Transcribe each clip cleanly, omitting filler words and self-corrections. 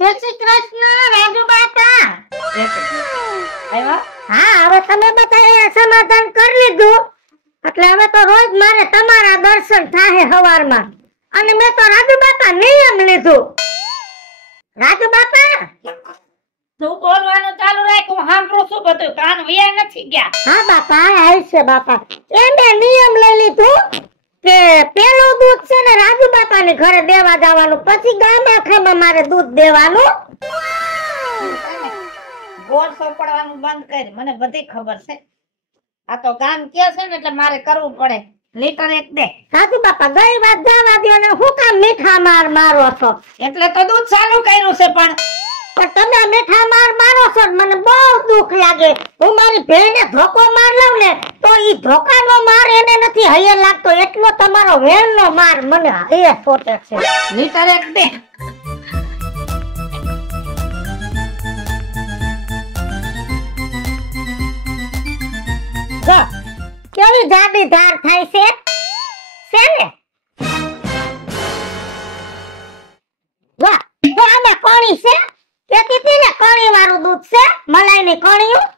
જય શ્રી કૃષ્ણ રાજુ બાપા. આવ્યા? હા, હવે તમે બધા સમાધાન કરી લીધું એટલે હવે તો રોજ મારે તમારા દર્શન થાય હવારમાં. અને મેં તો રાજુ બાપા નિયમ લીધું. રાજુ બાપા તું બોલવાનું ચાલુ રાખ, હું સાંભળું છું બધું, કાન વયા નથી ગયા. હા બાપા, આય છે બાપા. મેં નિયમ લઈ લીધું કે પેલું દૂધ છે ને રાજુ બાપાની ઘરે દેવા જવાનું, પછી ગામ આખામાં મારે દૂધ દેવાનું. ગોળ સોપડવાનું બંધ કર, મને બધી ખબર છે. આ તો ગામ કે છે ને એટલે મારે કરવું પડે. લીટર એક દે. રાજુ બાપા ગઈ વાત જવા દો ને હું કામ મીઠા માર મારો છો? એટલે તો દૂધ ચાલુ કર્યું છે, પણ તમે મીઠા માર મારો છો મને બહુ દુઃખ લાગે. હું મારી ભેને ધોકો માર લઉં ને તો ઈ ધોકાનો માર એને નથી હૈયે લાગતો, એટલો તમારો વેણનો માર મને હૈયે છોટે છે. લીટર એક દે. જો કેવી જાડી ધાર થાય છે ને? વાહ, તો આમાં કોણી છે? કેતી હતી ને કણી વાળું દૂધ છે, મલાઈની કણીયું.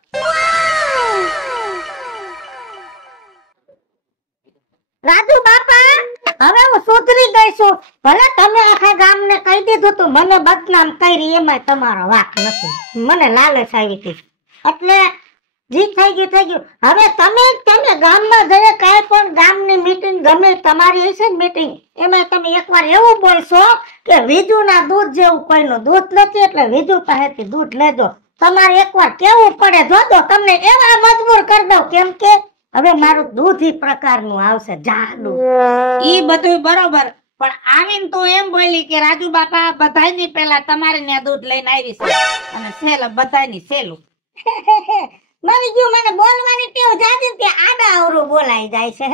રાજુ બાપા હવે હું સુધરી ગઈ છું. ભલે તમે આખા ગામને કહી દીધું તું, મને બદનામ કરી એમાં તમારો વાંક નથી. મને લાલચ આવી હતી એટલે જી થઈ ગયું. હવે તમે ગામમાં જઈએ કાંઈ પણ ગામની મીટિંગ ગમે તમારી હશે ને મીટિંગ, એમાં તમે એકવાર એવું બોલશો કે વિજુના દૂધ જેવું કોઈનું દૂધ નથી, એટલે વિજુ પાસેથી દૂધ લેજો. તમારે એકવાર કેવું પડે, જોજો તમને એવા મજબૂર કરી દઉં. કેમ કે હવે મારું દૂધ ઈ પ્રકારનું આવશે, જાડું. ઈ બધું બરોબર, પણ આવીને તું એમ બોલી કે રાજુ બાપા બધાયની પહેલા તમારે ને દૂધ લઈને આવી છે, અને સેલ બધાયની સેલું. મારી જો મને બોલવાની ટેવ જાતી તે આડા અવરું બોલાઈ જાય છે.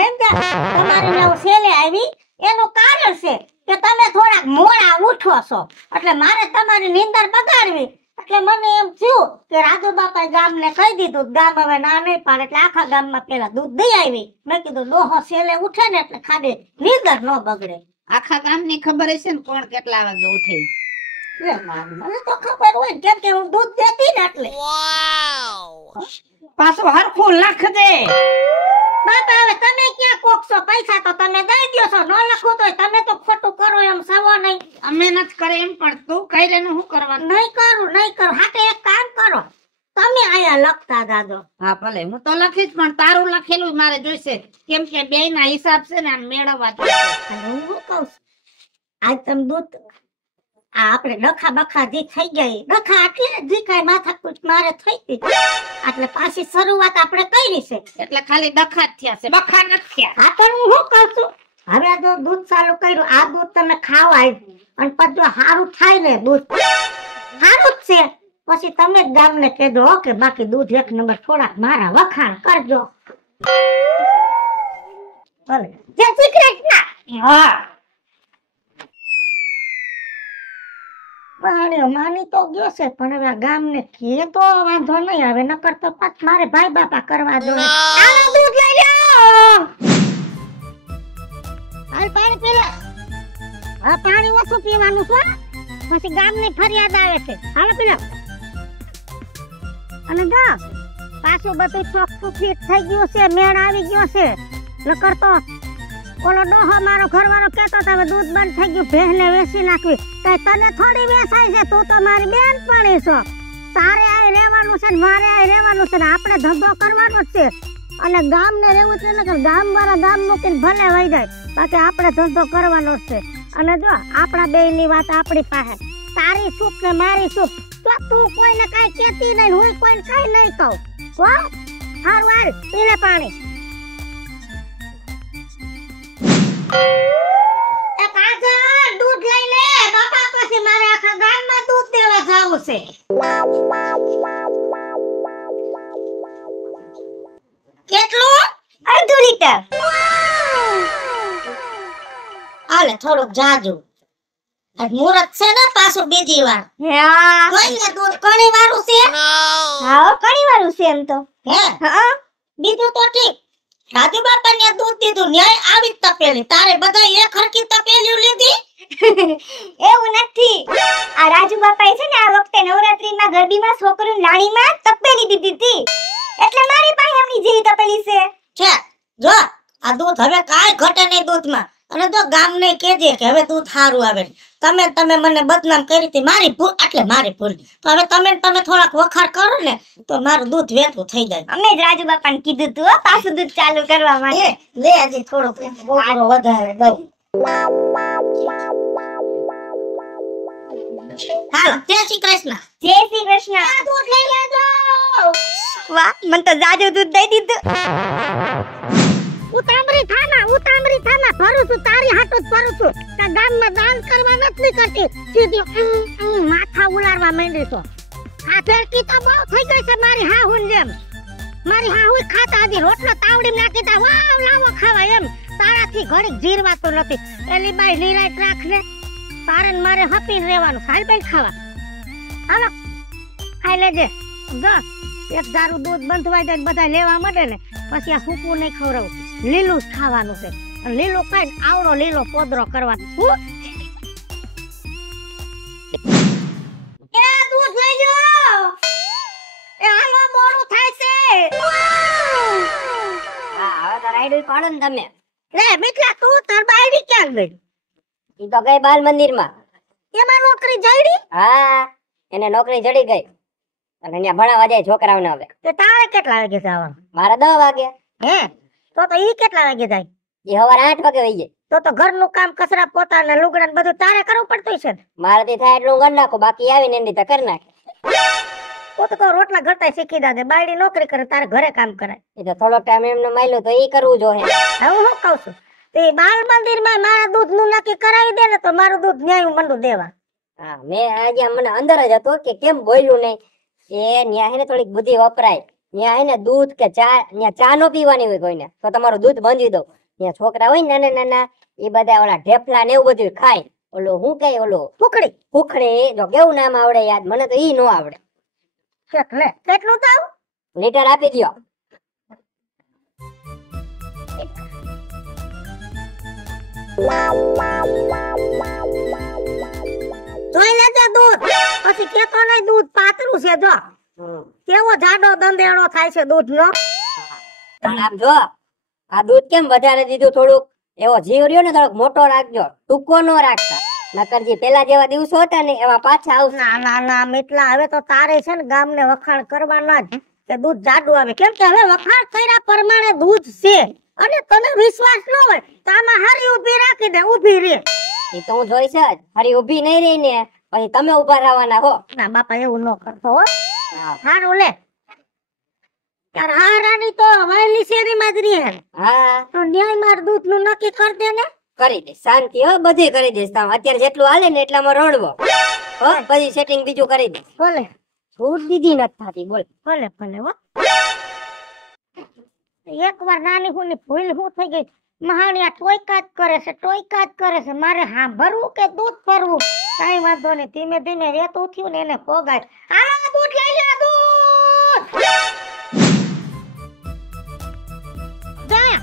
તમારી ને સેલે આવી એનું કારણ છે કે તમે થોડાક મોડા ઉઠો છો, એટલે મારે તમારી નીંદર બગાડવી. એટલે મને એમ થયું કે રાજુ બાપા ગામને કહી દીધું, ગામ હવે ના નહીં પાડે, એટલે આખા ગામમાં પેલા દૂધ દઈ આવી. મેં કીધું ડોહો સેલે ઉઠે ને એટલે ખાલી નીંદર ન બગડે. આખા ગામની ખબર હશે ને કોણ કેટલા વાગે ઉઠે. મને તો ખબર હોય કેમ કે હું દૂધ દેતી ને એટલે. પાછું હરખું લખ દે. બાપા હવે તમે ક્યાં કોકશો? પૈસા તો તમે દઈ દો છો, ન લખો તો તમે તો ખોટું કરો એમ સવો નહીં. અમે નથી કરે એમ, પણ તું કઈ રેનું શું કરવાનું? નહીં કરું. હાટે એક કામ કરો, તમે આયા લખતા જાજો. હા ભલે, હું તો લખીશ, પણ તારું લખેલું મારે જોઈશે, કેમ કે બે ના હિસાબ છે ને મેળવવા જોઈએ. હું શું કહું છું, આજ તમે દૂધ આપણે ડખા બખા જે થઈ ગઈ, ડખા એટલે જે કાંઈ માથાકૂટ મારે થઈ ગઈ, એટલે પાછી શરૂઆત આપણે કરી છે. એટલે ખાલી ડખા જ થયા છે, બખા નથી થયા. હા પણ હું શું કહું છું, હવે જો દૂધ ચાલુ કર્યું, આ દૂધ તમે ખાવા અને પછી જો સારું થાય ને દૂધ સારું જ છે, પછી તમે જ ગામને કહેજો કે બાકી દૂધ એક નંબર, થોડાક મારા વખાણ કરજો. ભલે. જય શ્રી કૃષ્ણ. હા માની તો ગયો છે, પણ હવે ગામને કે તો વાંધો નહીં. હવે નકર તો પાછ મારે ભાઈ બાપા કરવા જોઈએ. આલો દૂધ લઈ લ્યો. હાલ પાણી પી લે. હા પાણી ઓછું પીવાનું છે, પછી ગામની ફરિયાદ આવે છે. હાલો પી લે. અને જો પાછું બધું ચોખ્ખું ફિટ થઈ ગયું છે, મેળ આવી ગયો છે. નકર તો ઓલો ડોહો મારો ઘરવાળો કહેતો હતો દૂધ બંધ થઈ ગયું, ભેંસને વેચી નાખવી. કઈ તને થોડી વેચાય છે? તું તો મારી બેનપણી છો. તારે આ રહેવાનું છે ને મારે આ રહેવાનું છે ને આપણે ધંધો કરવાનો જ છે. અને ગામને રહેવું છે ને ગામ વાળા ગામ મૂકીને ભલે વહી જાય, બાકી આપણે ધંધો કરવાનો જ છે. અને જો આપણા બેયની વાત આપણી પાસે, તારી સુખ ને મારી સુખ. તો તું કોઈને કાંઈ કહેતી નહીં, હું કોઈને કાંઈ નહીં કહું. હો હારું હાલ પીને પાણી. દૂધ લઈ લે બાપા, પછી મારે આખા ગામમાં દૂધ દેવા જવું છે. કેટલું? અડધું લીટર. આલે થોડુંક જાજુ. મુહૂર્ત છે ને પાછું બીજી વાર. કોઈને દૂધ કણી વાળું છે? હા કણી વાળું છે એમ તો. હે હા બીજું તો ઠીક. રાજુ બાપા ને દૂધ દીધું, ન્યાય આવી તપેલી. તારે બધા એક હરકી તપેલી લીધી એવું નથી. આ રાજુ બાપાએ છે ને આ વખતે નવરાત્રીમાં ગરબીમાં છોકરીઓને લાણીમાં તપેલી દીધી હતી. એટલે મારી પાસે એમની જેવી તપેલી છે. છે જો આ દૂધ હવે કાંઈ ઘટે નહીં દૂધમાં. અને જો ગામને કહેજે કે હવે દૂધ સારું આવે છે. તમે મને બદનામ કરી હતી મારી ભૂલ, એટલે મારી ભૂલ. તો હવે તમે થોડાક વખાણ કરો ને તો મારું દૂધ વેતું થઈ જાય. અમે જ રાજુ બાપાને કીધું તું હો, પાછું દૂધ ચાલુ કરવા માટે. લે હજી થોડુંક ગોળો વધારે દઉં. હાલો જય શ્રી કૃષ્ણ. જય શ્રી કૃષ્ણ. દૂધ લઈ લેજો. વાહ, મને તો જાજુ દૂધ દઈ દીધું. ઉતામરી થાના ભરું છું, તારી હાટું જ ભરું છું. આ ગામમાં દાન કરવા નથી કરતી, સીધી માથા ઉલારવા માંડી છો. આ ફેરકી તો બહુ થઈ ગઈ છે મારી હાહુન જેમ. મારી હાહુ ખાતા હતી રોટલો તાવડી નાખી તા વાવ લાવો ખાવા એમ. તારાથી ઘડીક જીરવાતો નથી. એલી બાઈ લીલાઈટ રાખને, તારે ને મારે હપીને રહેવાનું. ખાઈ બેન ખાવા હાલો ખાઈ લેજે. જો એક દારૂ દૂધ બંધવાઈ જાય બધા લેવા મળે ને પછી આ સૂકું નહીં ખવડાવું, લીલું જ ખાવાનું છે. અને લીલું ખાઈને આવડો લીલો પોદરો કરવાનો. એ દૂધ લઈ લો. એ હાલો મોડું થાય છે. હા, હવે તો રાઈડ પાડો ને તમે. રે મિત્રા તું તાર બાયડી ક્યાં ગઈ? ઈ તો ગઈ બાલ મંદિરમાં. એમાં નોકરી જઈડી? હા, એને નોકરી જડી ગઈ. અને અહીંયા ભણાવવા જાય છોકરાઓને હવે. તે તારે કેટલા વાગે જવાનું? મારે 10 વાગે. હે તો ઈ કેટલા વાગે જાય? એ સવારે 8 વાગે વઈ જાય. તો ઘરનું કામ કચરા પોતા ને લુગડા ને બધું તારે કરવું પડતું છે ને? મારાથી થાય એટલું કરી નાખું, બાકી આવીને એની રીતે કરી નાખે. તો રોટલા ઘરતા શીખી દે. બાયડી નોકરી કરે તારે ઘરે કામ કરાય. એ તો થોડો ટાઈમ એમને માયલો તો ઈ કરવું જોઈએ. હવે હું કહું છું તે બાલ મંદિર માં મારા દૂધ નું નક્કી કરાવી દે ને તો મારું દૂધ ન્યાય મંડું દેવા. હા, મેં આજે મને અંદર જ હતો કે કેમ બોલ્યું નહીં. એ ન્યા હે ને થોડીક બુદ્ધિ વપરાય. ન્યા હે ને દૂધ કે ચા નો પીવાની હોય કોઈને તો તમારું દૂધ બાંધી દો. ન્યા છોકરા હોય ને નાના એ બધા ઓલા ઢેફલા ને એવું બધું ખાય. ઓલો હું કઈ ઓલો ફૂકડી જો કેવું નામ આવડે યાદ, મને તો ઈ નો આવડે. કેટલું થાવ? લીટર આપી દયો. જોઈ લેજે દૂધ, પછી કેતો નહીં દૂધ પાતળું છે. જો કેવો જાડો દંદેડો થાય છે દૂધ નો. આમ જો આ દૂધ કેમ વધારે દીધું થોડુંક. એવો જીવ રહ્યો ને થોડોક મોટો રાખજો, ટૂંકો નો રાખતા. નકર જે પેલા જેવા દિવસો હતા ને એવા પાછા આવશે. ના મિતલા હવે તો તારે છે ને ગામને વખાણ કરવાના જ કે દૂધ જાડું આવે. કેમ કે હવે વખાણ કર્યા પ્રમાણે દૂધ છે અને તને વિશ્વાસ ન હોય તો આમાં હારી ઊભી રાખી દે, ઊભી રે. એ તો હું જોઈશ જ. હરી ઊભી નહીં રહી ને પછી તમે ઉભા રહેવાના હો. ના બાપા એવું ન કરતો હો. હારું લે તાર હારાની તો વહેલી શેરીમાં જ રહે. હા તો ન્યાય માર દૂધ નું નક્કી કરી દે ને. કરી દે શાંતિ હો, બધી કરી દઈશ. અત્યારે જેટલું હાલે ને એટલામાં રડવો હો, પછી સેટિંગ બીજું કરી દે. ભલે છૂટ દીધી નથી થતી. બોલ ભલે હો. એકવાર નાની હુની ભૂલ હું થઈ ગઈ. મહાણિયા ટોયકા જ કરે છે. મારે હા ભરવું કે દૂધ ભરવું કઈ વાંધો નહીં. ધીમે ધીમે રેતું થયું ને એને પોગાય. આ દૂધ લઈ લે દૂધ. જા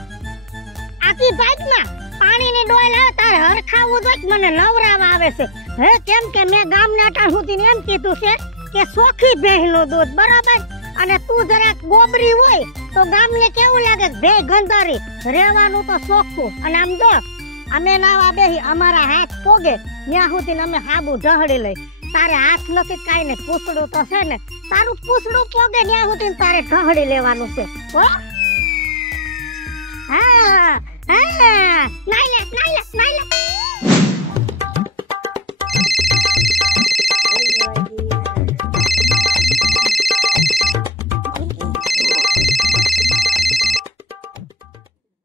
આખી બાઈકમાં પાણીની ડોલ આવે તારે હરખાવું જોઈએ. મને નવરાવા આવે છે. હે કેમ કે મેં ગામના અટાણ સુધી એમ કીધું છે કે સોખી ભેંસનું દૂધ બરાબર. અને તું જરાક ગોબરી હોય તો ગામને કેવું લાગે ભેં ગંધારી રહેવાનું તો સોખું. અને આમ જો અમે નાવા બેહી અમારા હાથ પોગે ત્યાં સુધી અમે હાબુ ઢહડી લઈ. તારે હાથ નથી કાઈ ને પૂછડું તો છે ને, તારું પૂછડું પોગે ત્યાં સુધી તારે ઢહડી લેવાનું છે. હો હા નાઈ લે.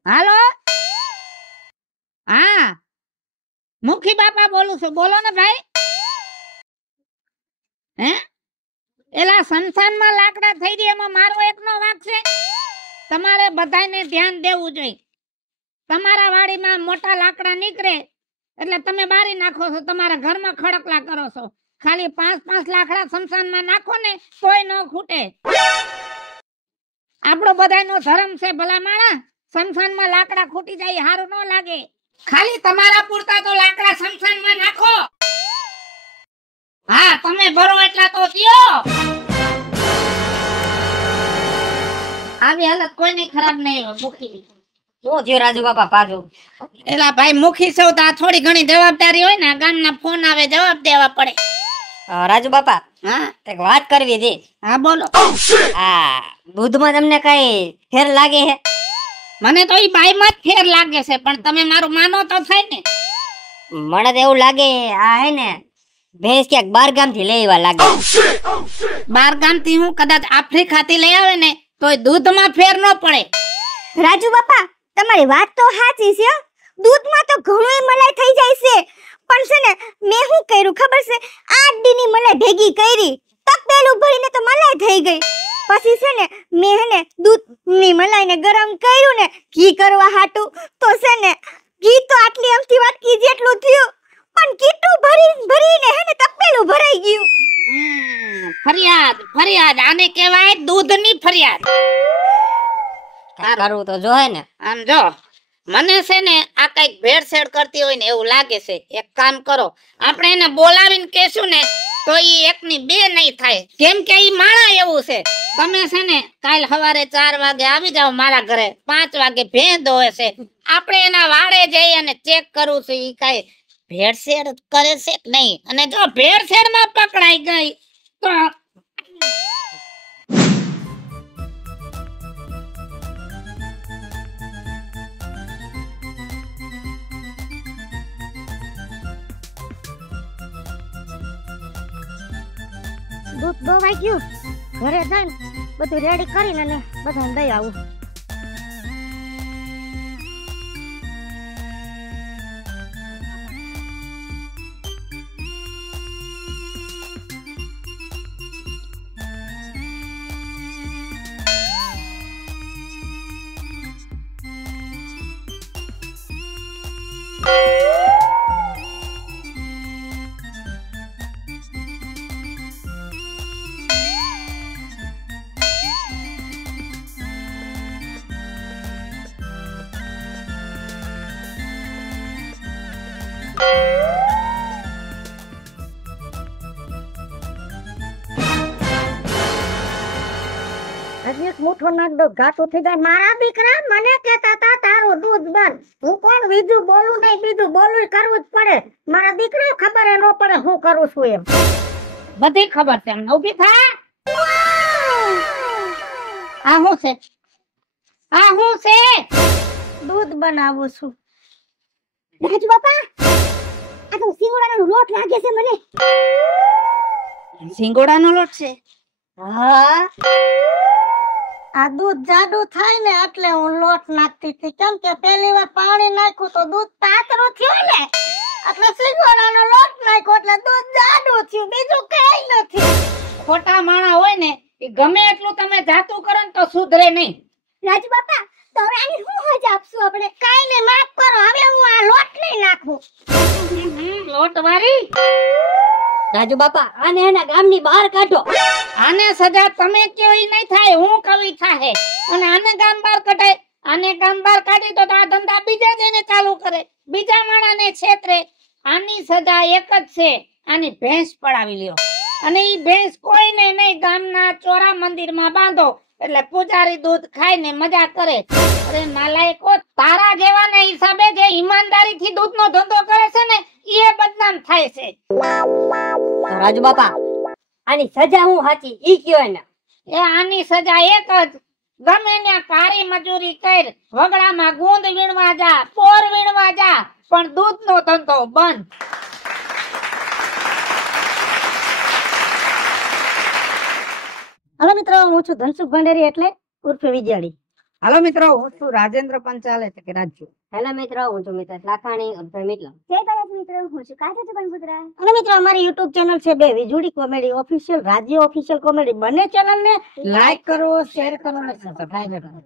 હાલો હા મુખી બાપા બોલું છું. બોલો ને ભાઈ. હે એલા સંસારમાં લાકડા થઈ રહી એમાં મારો એકનો વાંક છે. તમારે બધાને ધ્યાન દેવું જોઈએ. તમારા વાડીમાં મોટા લાકડા નીકળે એટલે તમે બારી નાખો છો, તમારા ઘરમાં ખડકલા કરો છો. ખાલી 5-5 લાકડા સંસારમાં નાખો ને કોઈ ન ખૂટે. આપણો બધાનો ધર્મ છે ભલા માણા. સંસારમાં લાકડા ખૂટી જાય હારું ન લાગે. ખાલી તમારા પૂરતા તો લાકડા સમસાનમાં નાખો. હા તમે ભરો એટલા તો દ્યો. આવી હાલત કોઈની ખરાબ નહીં હોય મુખી. શું થયું રાજુ બાપા પાછું? એલા ભાઈ મુખી સૌ તો આ થોડી ઘણી જવાબદારી હોય ને, ગામના ફોન આવે જવાબ દેવા પડે. રાજુ બાપા હા એક વાત કરવી હતી. હા બોલો. આ દૂધમાં તમને કઈ ફેર લાગે છે? મને તો ઈ બાઈમાં જ ફેર લાગે છે, પણ તમે મારું માનો તો થાય ને. મને તો એવું લાગે આ હે ને ભેંસ ક્યાંક બાર ગામ થી લઈ આવવા લાગે. બાર ગામ થી હું કદાચ આફ્રિકા થી લઈ આવે ને તોય દૂધમાં ફેર ન પડે. રાજુ બાપા તમારી વાત તો સાચી છે. દૂધમાં તો ઘણું મલાઈ થઈ જાય છે, પણ છે ને મેં શું કર્યું ખબર છે? 8 દીની મલાઈ ભેગી કરી, તપેલું ભરીને તો મલાઈ થઈ ગઈ. પછી છે ને મેં હે ને દૂધની મલાઈને ગરમ કર્યું ને ઘી કરવા હાટું, તો છે ને ઘી તો આટલી અમથી વાટકી જેટલું થયું, પણ કીટું ભરીને હે ને તપેલું ભરાઈ ગયું. ફરિયાદ ફરિયાદ આને કહેવાય દૂધની ફરિયાદ. કરવું તો જોહે ને. આમ જો મને છે ને આ કઈક ભેળસેળ કરતી હોય ને એવું લાગે છે. એક કામ કરો, આપણે એને બોલાવીને કહેશું ને તો ઈ એકની બે નહીં થાય, કેમ કે ઈ માણા એવું છે. તમે છે ને કાલ સવારે 4 વાગે આવી જાવ મારા ઘરે, 5 વાગે ભેં દોહે છે. આપણે એના વાડે જઈ અને ચેક કરવું છે ઈ કાઈ ભેળસેળ કરે છે કે નહીં, અને જો ભેળસેળમાં પકડાઈ ગઈ તો દૂધ દોવાઈ ગયું. ઘરે જઈને બધું રેડી કરીને ને બધાને દઈ આવું. હજી એક મુઠ્ઠો નાખ દો, ઘાટું થઈ જાય. મારા દીકરા મને કહેતા હતા તારું દૂધ બંધ. હું કોણ બીજું બોલું નહીં, બીજું બોલું કરવું જ પડે. મારા દીકરા ખબર ન પડે હું કરું છું એમ. બધી ખબર છે એમને. ઊભી થા. આ શું છે? આ શું છે? દૂધ બનાવું છું. રાજુ બાપા આ તો સિંગોડાનો લોટ લાગે છે મને. સિંગોડાનો લોટ છે? હા, આ દૂધ જાડું થાય ને એટલે હું લોટ નાખતી હતી, કેમ કે પહેલી વાર પાણી નાખ્યું તો દૂધ પાતળું થયું ને, એટલે સિંગોડાનો લોટ નાખ્યો એટલે દૂધ જાડું થયું, બીજું કઈ નથી. ખોટા માણા હોય ને એ ગમે એટલું તમે જાતું કરો ને તો સુધરે નહીં. રાજુ બાપા તો હવે આની શું હજ આપશું આપણે? કાઈ ને માફ કરો, હવે હું આ લોટ નહીં નાખું. લોટ વાળી રાજુ બાપા આને એના ગામની બહાર કાઢો. આને સજા તમે કયો ઈ નહીં થાય, હું કવી થાહે. અને આને ગામ બહાર કઢાય, આને ગામ બહાર કાઢી તો આ ધંધા બીજા જઈને ચાલુ કરે, બીજા માણાને છેતરે. આની સજા એક જ છે, આની ભેંસ પડાવી લ્યો. અને ઈ ભેંસ કોઈને નહીં, ગામના ચોરા મંદિરમાં બાંધો એટલે પૂજારી દૂધ ખાઈને મજા કરે. અરે નાલાયકો, તારા જેવાના હિસાબે જે ઈમાનદારીથી દૂધનો ધંધો કરે છે ને એ બદનામ થાય છે. રાજુ બાપા આની સજા હું સાચી ઈ કયો ને. એ આની સજા એક જ, ગમે ત્યાં કાળી મજૂરી કર, વગડામાં ગુંદ વીણવા જા, પોર વીણવા જા, પણ દૂધનો ધંધો બંધ. હલો મિત્રો, હું છું ધનસુખ ભંડેરી એટલે ઉર્ફે વિજયાળી. હાલો મિત્રો, હું છું રાજેન્દ્ર પંચાલ એટલે કે રાજુ. હેલો મિત્રો, હું છું મિત્ર લાખાણી ઉર્ફે મિતલા. જય ભારત મિત્રો, હું છું કાજલ ચપનપુત્રા. અને મિત્રો અમારી YouTube ચેનલ છે બે વિજુડી કોમેડી ઓફિશિયલ, રાજ્ય ઓફિશિયલ કોમેડી. બંને ચેનલ ને લાઈક કરો, શેર કરો અને સબસ્ક્રાઇબ કરો.